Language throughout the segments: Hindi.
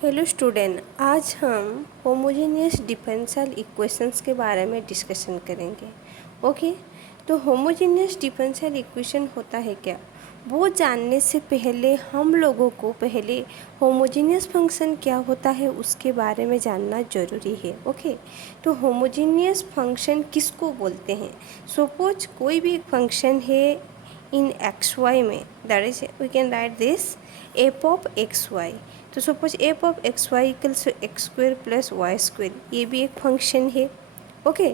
हेलो स्टूडेंट, आज हम होमोजेनियस डिफरेंशियल इक्वेशंस के बारे में डिस्कशन करेंगे। ओके, तो होमोजेनियस डिफरेंशियल इक्वेशन होता है क्या, वो जानने से पहले हम लोगों को पहले होमोजेनियस फंक्शन क्या होता है उसके बारे में जानना ज़रूरी है। ओके, तो होमोजेनियस फंक्शन किसको बोलते हैं? सपोज कोई भी फंक्शन है इन एक्स वाई में, that is we can write this f of x y. तो suppose f of x y equals to x square plus y square, ये भी एक फंक्शन है। ओके,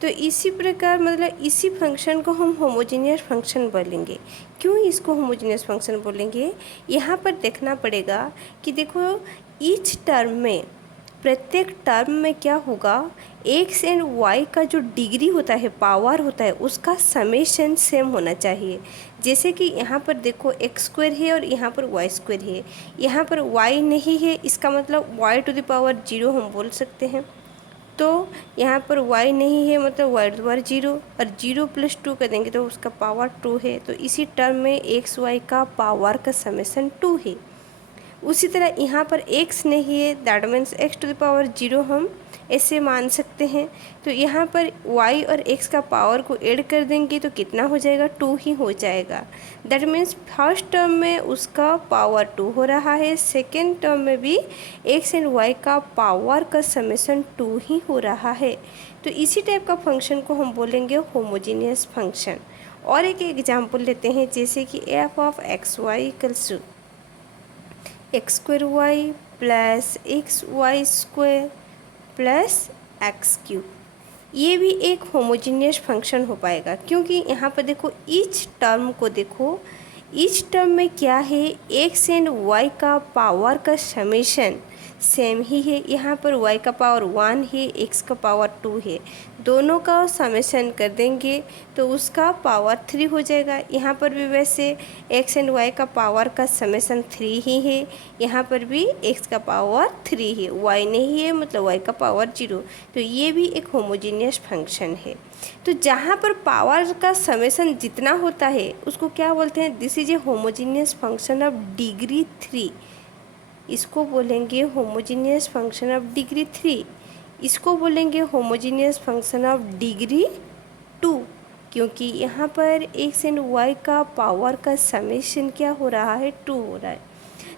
तो इसी प्रकार मतलब इसी फंक्शन को हम होमोजेनियस फंक्शन बोलेंगे। क्यों इसको होमोजेनियस फंक्शन बोलेंगे, यहाँ पर देखना पड़ेगा कि देखो ईच टर्म में, प्रत्येक टर्म में क्या होगा, एक्स एंड वाई का जो डिग्री होता है, पावर होता है, उसका समेशन सेम होना चाहिए। जैसे कि यहाँ पर देखो एक्स स्क्वायर है और यहाँ पर वाई स्क्वायर है, यहाँ पर वाई नहीं है, इसका मतलब वाई टू द पावर 0 हम बोल सकते हैं। तो यहाँ पर y नहीं है मतलब y टू द पावर 0, और 0 प्लस 2 कर देंगे तो उसका पावर 2 है। तो इसी टर्म में एक्स वाई का पावर का समेशन 2 है। उसी तरह यहाँ पर x नहीं है, that means x to the power 0 हम ऐसे मान सकते हैं। तो यहाँ पर y और x का पावर को ऐड कर देंगे तो कितना हो जाएगा, 2 ही हो जाएगा। दैट मीन्स फर्स्ट टर्म में उसका पावर 2 हो रहा है, सेकेंड टर्म में भी x एंड y का पावर का समेशन 2 ही हो रहा है। तो इसी टाइप का फंक्शन को हम बोलेंगे होमोजीनियस फंक्शन। और एक एग्जाम्पल लेते हैं, जैसे कि f of x y equals to x square y plus x y square plus x cube, ये भी एक होमोजीनियस फंक्शन हो पाएगा। क्योंकि यहाँ पर देखो ईच टर्म को देखो, ईच टर्म में क्या है, एक्स एंड वाई का पावर का समेशन सेम ही है। यहाँ पर y का पावर 1 है, x का पावर 2 है, दोनों का समेशन कर देंगे तो उसका पावर 3 हो जाएगा। यहाँ पर भी वैसे x एंड y का पावर का समेशन 3 ही है, यहाँ पर भी x का पावर 3 है, y नहीं है मतलब y का पावर 0। तो ये भी एक होमोजीनियस फंक्शन है। तो जहाँ पर पावर का समेशन जितना होता है उसको क्या बोलते हैं, this is a homogeneous function of degree 3। इसको बोलेंगे होमोजीनियस फंक्शन ऑफ डिग्री 3। इसको बोलेंगे होमोजीनियस फंक्शन ऑफ डिग्री 2, क्योंकि यहाँ पर एक्स एंड वाई का पावर का समेशन क्या हो रहा है, 2 हो रहा है।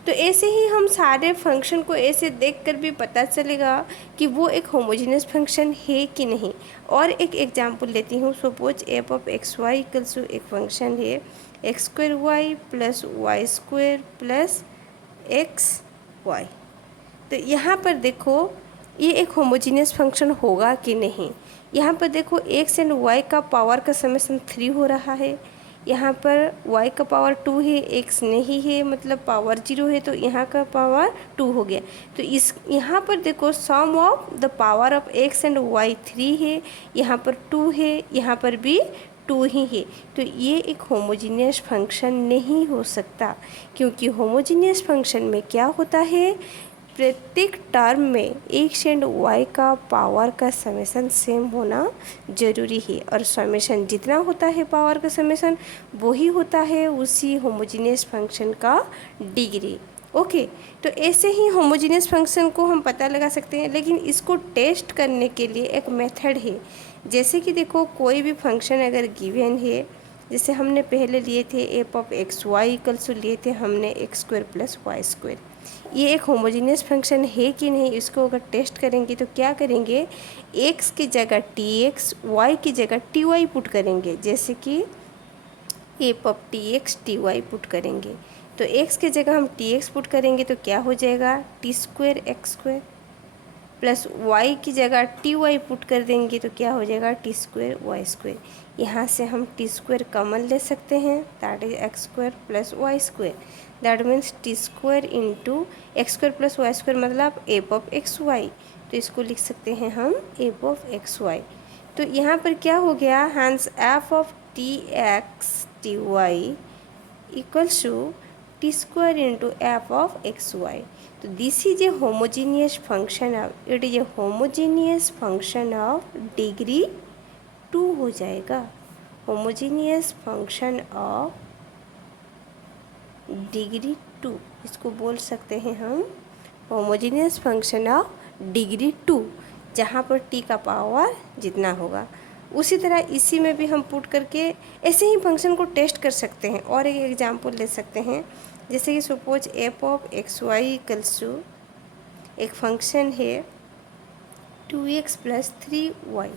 तो ऐसे ही हम सारे फंक्शन को ऐसे देखकर भी पता चलेगा कि वो एक होमोजीनियस फंक्शन है कि नहीं। और एक एग्जांपल लेती हूँ, suppose f of x y equals to एक फंक्शन है x square y plus y square plus x y. तो यहाँ पर देखो ये एक होमोजीनियस फंक्शन होगा कि नहीं। यहाँ पर देखो एक्स एंड वाई का पावर का समेशन 3 हो रहा है, यहाँ पर y का पावर 2 है, x नहीं है मतलब पावर 0 है, तो यहाँ का पावर 2 हो गया। तो इस यहाँ पर देखो sum of the power of x and y 3 है, यहाँ पर 2 है, यहाँ पर भी 2 ही है। तो ये एक होमोजीनियस फंक्शन नहीं हो सकता, क्योंकि होमोजीनियस फंक्शन में क्या होता है, प्रत्येक टर्म में एक्स एंड वाई का पावर का समेशन सेम होना जरूरी है, और समेशन जितना होता है पावर का समेशन वही होता है उसी होमोजीनियस फंक्शन का डिग्री। ओके, तो ऐसे ही होमोजीनियस फंक्शन को हम पता लगा सकते हैं, लेकिन इसको टेस्ट करने के लिए एक मेथड है। जैसे कि देखो कोई भी फंक्शन अगर गिवन है, जैसे हमने पहले लिए थे f of x y equals to लिए थे हमने x square plus y square, ये एक होमोजीनियस फंक्शन है कि नहीं, इसको अगर टेस्ट करेंगे तो क्या करेंगे, x की जगह टी एक्स, वाई की जगह टी वाई पुट करेंगे। जैसे कि f of t x t y put करेंगे, तो x की जगह हम टी एक्स पुट करेंगे तो क्या हो जाएगा, t square x square, plus y की जगह टी वाई पुट कर देंगे तो क्या हो जाएगा, टी स्क्वायर वाई स्क्वायर। यहाँ से हम टी स्क्वायर कॉमन ले सकते हैं, that is x square plus y square, that means t square into x square plus y square मतलब एफ ऑफ एक्स वाई। तो इसको लिख सकते हैं हम एफ ऑफ एक्स वाई। तो यहाँ पर क्या हो गया, hence f of t x t y equals to t square into f of x y. तो this is a homogeneous function of, it is a homogeneous function of degree 2 हो जाएगा, होमोजीनियस फंक्शन ऑफ डिग्री 2, इसको बोल सकते हैं हम होमोजीनियस फंक्शन ऑफ डिग्री 2, जहाँ पर टी का पावर जितना होगा। उसी तरह इसी में भी हम पुट करके ऐसे ही फंक्शन को टेस्ट कर सकते हैं। और एक एग्जांपल ले सकते हैं, जैसे कि suppose f of x y equals to एक फंक्शन है 2x + 3y।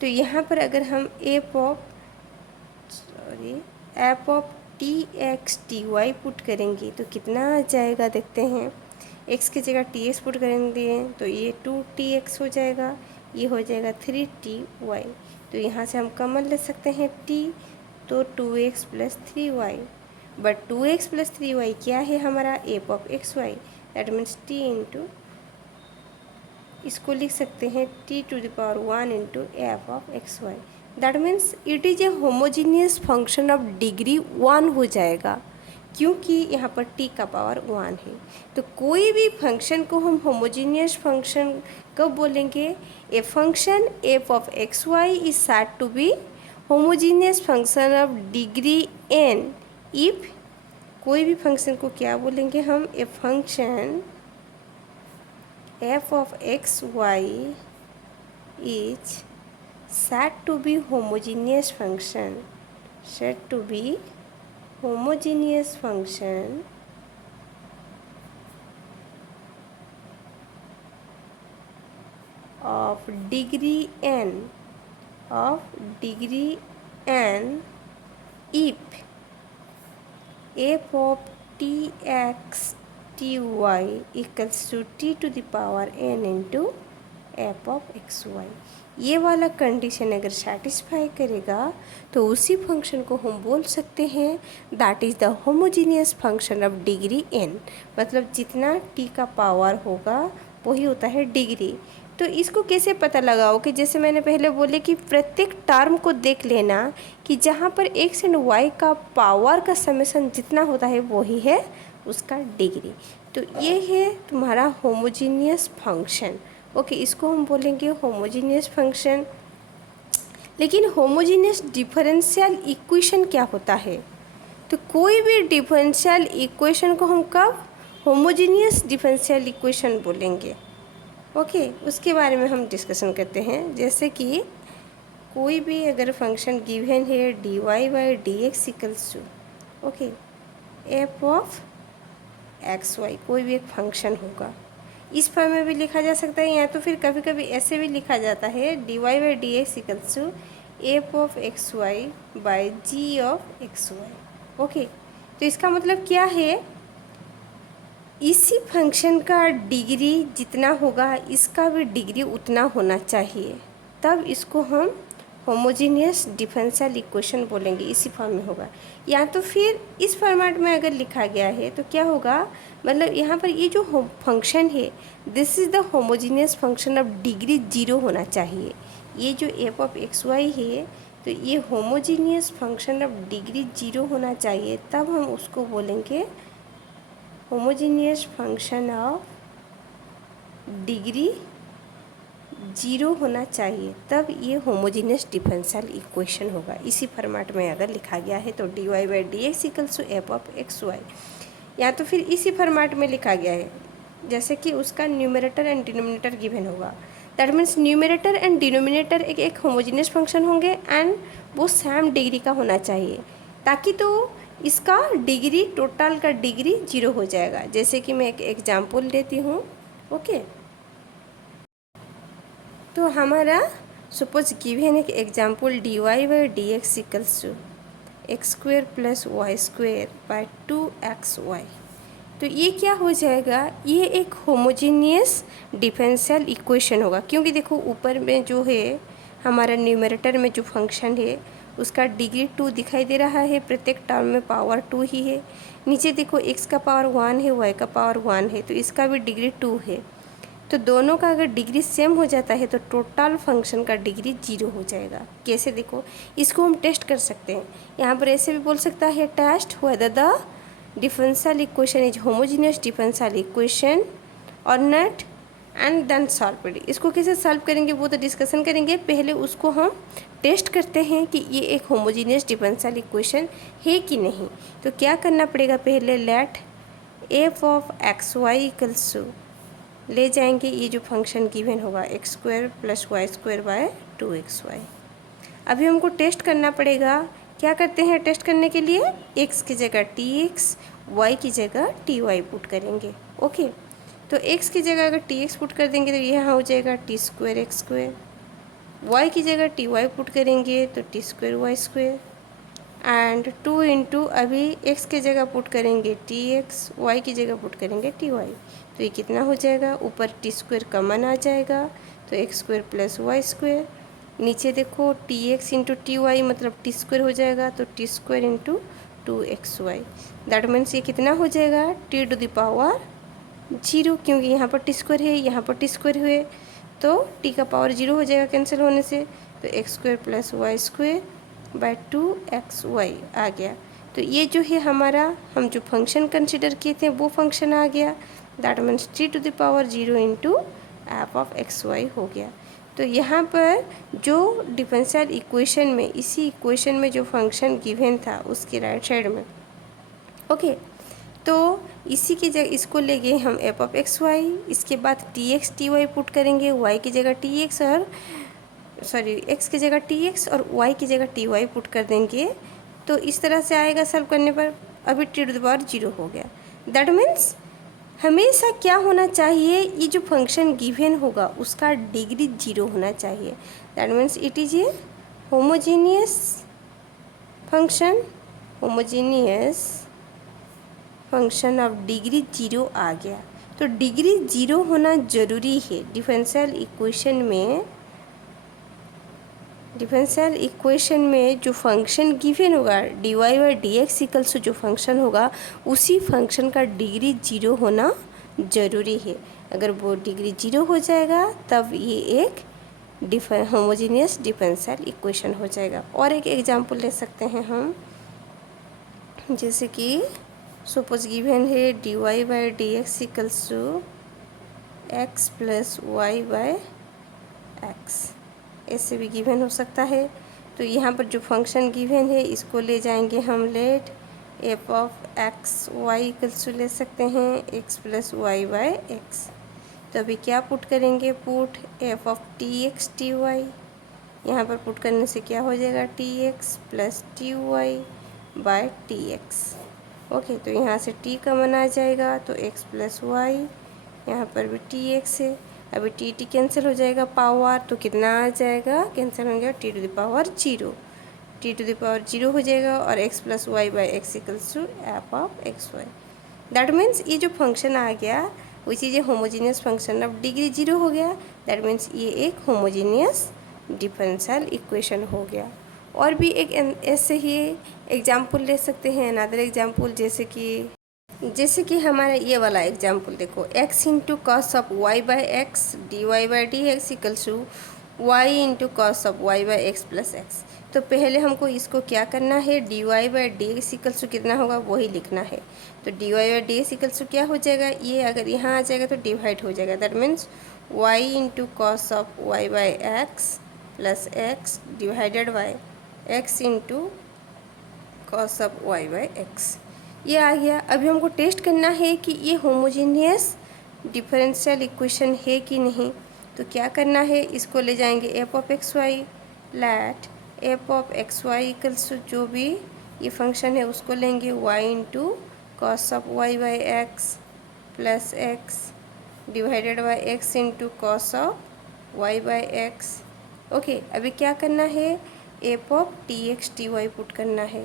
तो यहाँ पर अगर हम f of t x t y put करेंगे तो कितना आ जाएगा देखते हैं। x की जगह टी एक्स पुट करेंगे तो ये 2tx हो जाएगा, ये हो जाएगा 3ty। तो यहाँ से हम कॉमन ले सकते हैं t, तो 2x + 3y। But 2x + 3y क्या है हमारा f of x y, that means t into, इसको लिख सकते हैं t⁻1 into f of x y. That means it is a homogeneous function of degree 1 हो जाएगा, क्योंकि यहाँ पर t का पावर 1 है। तो कोई भी फंक्शन को हम होमोजीनियस फंक्शन कब बोलेंगे? A function f of x y is said to be homogeneous function of degree n if, कोई भी फंक्शन को क्या बोलेंगे हम? A function f of x y is said to be homogeneous function, said to be homogeneous function of degree n, if f of tx ty equals to t⁻n into f of x y. ये वाला कंडीशन अगर सेटिस्फाई करेगा तो उसी फंक्शन को हम बोल सकते हैं that is the homogeneous function of degree n। मतलब जितना t का पावर होगा वही होता है डिग्री। तो इसको कैसे पता लगाओ कि जैसे मैंने पहले बोले कि प्रत्येक टर्म को देख लेना कि जहाँ पर x एंड y का पावर का समेसन जितना होता है वही है उसका डिग्री। तो ये है तुम्हारा होमोजीनियस फंक्शन। ओके, इसको हम बोलेंगे होमोजीनियस फंक्शन। लेकिन होमोजीनियस डिफरेंशियल इक्वेशन क्या होता है? तो कोई भी डिफरेंशियल इक्वेशन को हम कब होमोजीनियस डिफरेंशियल इक्वेशन बोलेंगे? ओके, उसके बारे में हम डिस्कशन करते हैं। जैसे कि कोई भी अगर फंक्शन गिवन है dy/dx equals to okay f of x y, कोई भी एक फंक्शन होगा, इस फॉर्म में भी लिखा जा सकता है, या तो फिर कभी कभी ऐसे भी लिखा जाता है dy/dx equals to f of x y by g of x y. Okay, तो इसका मतलब क्या है? इसी फंक्शन का डिग्री जितना होगा इसका भी डिग्री उतना होना चाहिए, तब इसको हम होमोजीनियस डिफरेंशियल इक्वेशन बोलेंगे। इसी फॉर्म में होगा, या तो फिर इस फॉर्मेट में अगर लिखा गया है तो क्या होगा? मतलब यहाँ पर ये जो फंक्शन है this is the homogeneous function of degree 0 होना चाहिए। ये जो एफ ऑफ एक्स वाई है तो ये होमोजीनियस फंक्शन ऑफ डिग्री 0 होना चाहिए, तब हम उसको बोलेंगे होमोजीनियस फंक्शन ऑफ डिग्री 0 होना चाहिए, तब ये होमोजीनियस डिफरेंशियल इक्वेशन होगा। इसी फॉर्मेट में अगर लिखा गया है तो dy/dx equals to f of x y, या तो फिर इसी फॉर्मेट में लिखा गया है जैसे कि उसका न्यूमरेटर एंड डिनोमिनेटर गिवन होगा। That means numerator and denominator एक होमोजीनियस फंक्शन होंगे एंड वो सेम डिग्री का होना चाहिए, ताकि तो इसका डिग्री टोटल का डिग्री 0 हो जाएगा। जैसे कि मैं एक एग्जाम्पल देती हूँ। ओके, तो हमारा सपोज गिवन एक example dy/dx equals to x² + y² by 2xy। तो ये क्या हो जाएगा? ये एक होमोजीनियस डिफरेंशियल इक्वेशन होगा, क्योंकि देखो ऊपर में जो है हमारा न्यूमरेटर में जो फंक्शन है उसका डिग्री 2 दिखाई दे रहा है, प्रत्येक टर्म में पावर 2 ही है। नीचे देखो x का पावर 1 है, y का पावर 1 है, तो इसका भी डिग्री 2 है। तो दोनों का अगर डिग्री सेम हो जाता है तो टोटल फंक्शन का डिग्री 0 हो जाएगा। कैसे? देखो, इसको हम टेस्ट कर सकते हैं। यहाँ पर ऐसे भी बोल सकता है test whether the differential equation is homogeneous differential equation और not, and then solve it. इसको कैसे सॉल्व करेंगे वो तो डिस्कशन करेंगे, पहले उसको हम टेस्ट करते हैं कि ये एक होमोजीनियस डिफरेंशियल इक्वेशन है कि नहीं। तो क्या करना पड़ेगा? पहले let f of x y equals to, ले जाएंगे ये जो फंक्शन गिवन होगा x square plus y square by 2xy। अभी हमको टेस्ट करना पड़ेगा। क्या करते हैं टेस्ट करने के लिए? x की जगह tx, y की जगह ty पुट करेंगे। ओके, तो x की जगह अगर tx पुट कर देंगे तो यहाँ हो जाएगा t square x square, y की जगह ty पुट करेंगे तो t square y square, and 2 into अभी x की जगह पुट करेंगे tx, y की जगह पुट करेंगे ty, तो ये कितना हो जाएगा? ऊपर टी स्क्वायर कॉमन आ जाएगा तो x square plus y square, नीचे देखो t x into t y मतलब टी स्क्वायर हो जाएगा तो t square into 2xy। That means ये कितना हो जाएगा? टी टू द पावर 0, क्योंकि यहाँ पर टी स्क्वायर है, यहाँ पर टी स्क्वायर हुए तो टी का पावर 0 हो जाएगा कैंसिल होने से, तो x square plus y square by 2xy आ गया। तो ये जो है हमारा हम जो फंक्शन कंसिडर किए थे वो फंक्शन आ गया। That means t to the power 0 into f of x y हो गया। तो यहाँ पर जो डिफरेंशियल इक्वेशन में, इसी इक्वेशन में जो फंक्शन गिवन था उसके राइट साइड में, ओके, तो इसी की जगह इसको ले गए हम एफ ऑफ एक्स वाई, इसके बाद t x t y put करेंगे, वाई की जगह टी एक्स और एक्स की जगह टी एक्स और वाई की जगह टी वाई पुट कर देंगे। तो इस तरह से आएगा सॉल्व करने पर। अभी टी टू द पावर 0 हो गया। दैट मीन्स हमेशा क्या होना चाहिए? ये जो फंक्शन गिवन होगा उसका डिग्री 0 होना चाहिए। That means it is a homogeneous function, homogeneous function of degree 0 आ गया। तो डिग्री 0 होना ज़रूरी है डिफरेंशियल इक्वेशन में। डिफरेंशियल इक्वेशन में जो फंक्शन गिवन होगा d y by d x equals to जो फंक्शन होगा उसी फंक्शन का डिग्री 0 होना ज़रूरी है। अगर वो डिग्री 0 हो जाएगा तब ये एक होमोजीनियस डिफरेंशियल इक्वेशन हो जाएगा। और एक एग्जांपल ले सकते हैं हम, जैसे कि सपोज गिवन है d y by d x equals to x plus y by x, ऐसे भी गिवन हो सकता है। तो यहाँ पर जो फंक्शन गिवन है इसको ले जाएंगे हम let f of x y equals to ले सकते हैं x plus y by x. तो अभी क्या पुट करेंगे? Put f of t x t y, यहाँ पर पुट करने से क्या हो जाएगा? T x plus t y by t x. Okay, तो यहाँ से टी कॉमन आ जाएगा तो एक्स प्लस वाई, यहाँ पर भी टी एक्स है। अभी टी टी कैंसिल हो जाएगा पावर, तो कितना आ जाएगा? कैंसिल हो गया t to the power 0, t to the power 0 हो जाएगा और x plus y by x equals to f of x y. That means ये जो फंक्शन आ गया वो चीज़ होमोजीनियस फंक्शन अब डिग्री 0 हो गया। दैट मीन्स ये एक होमोजीनियस डिफरेंशियल इक्वेशन हो गया। और भी एक ऐसे ही एग्जाम्पल ले सकते हैं, अनदर एग्जाम्पल, जैसे कि हमारा ये वाला एग्जाम्पल देखो, x into cos of y by x d y by d x equals to y into cos of y by x plus x. तो पहले हमको इसको क्या करना है? D y by d x equals to कितना होगा वही लिखना है। तो d y by d x equals to क्या हो जाएगा? ये अगर यहाँ आ जाएगा तो डिवाइड हो जाएगा। That means y into cos of y by x plus x divided by x into cos of y by x, ये आ गया। अभी हमको टेस्ट करना है कि ये होमोजीनियस डिफरेंशियल इक्वेशन है कि नहीं। तो क्या करना है? इसको ले जाएंगे f of x y, let f of x y equals to जो भी ये फंक्शन है उसको लेंगे y into cos of y by x plus x divided by x into cos of y by x. Okay, अभी क्या करना है? F of t x t y put करना है,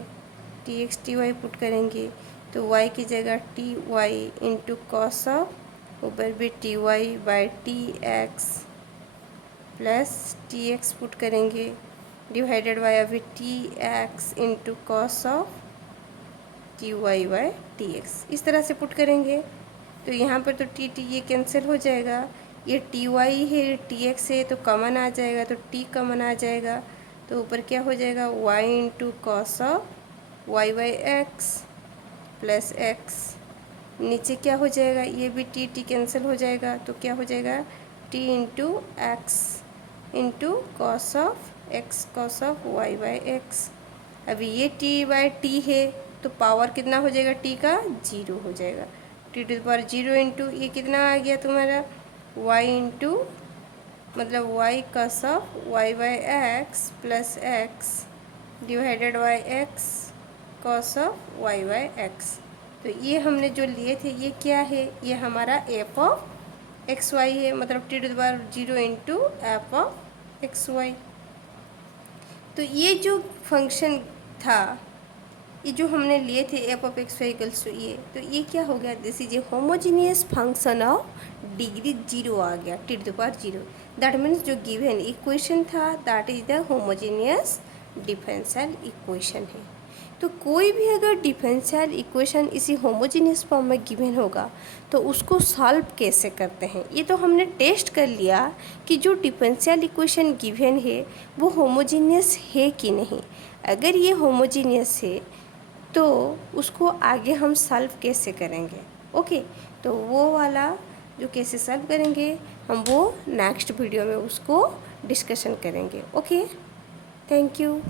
t x t y put करेंगे तो y की जगह t y into cos of ऊपर भी t y by t x plus t x put करेंगे डिवाइडेड बाई अभी t x into cos of t y by t x, इस तरह से पुट करेंगे। तो यहाँ पर तो टी टी ये कैंसिल हो जाएगा, ये टी वाई है टी एक्स है तो कॉमन आ जाएगा, तो टी कॉमन आ जाएगा। तो ऊपर क्या हो जाएगा? y into cos of y by x plus x, नीचे क्या हो जाएगा? ये भी टी टी कैंसिल हो जाएगा तो क्या हो जाएगा? T into x into cos of x cos of y by x. अभी ये टी बाई टी है तो पावर कितना हो जाएगा? टी का 0 हो जाएगा। T to the power 0 into ये कितना आ गया तुम्हारा y इंटू मतलब y cos of y by x plus x divided by x cos of y by x. तो ये हमने जो लिए थे ये क्या है, ये हमारा एफ ऑफ एक्स वाई है, मतलब t to the power 0 into f of x y. तो ये जो फंक्शन था, ये जो हमने लिए थे f of x y equals to ये, तो ये क्या हो गया, this is a homogeneous function of degree 0 आ गया t to the power 0। That means जो गिवन इक्वेशन था that is the homogeneous differential equation है। तो कोई भी अगर डिफरेंशियल इक्वेशन इसी होमोजीनियस फॉर्म में गिवन होगा तो उसको सॉल्व कैसे करते हैं, ये तो हमने टेस्ट कर लिया कि जो डिफरेंशियल इक्वेशन गिवन है वो होमोजीनियस है कि नहीं। अगर ये होमोजीनियस है तो उसको आगे हम सॉल्व कैसे करेंगे। ओके, तो वो वाला जो कैसे सॉल्व करेंगे हम वो नेक्स्ट वीडियो में उसको डिस्कशन करेंगे। Okay, thank you.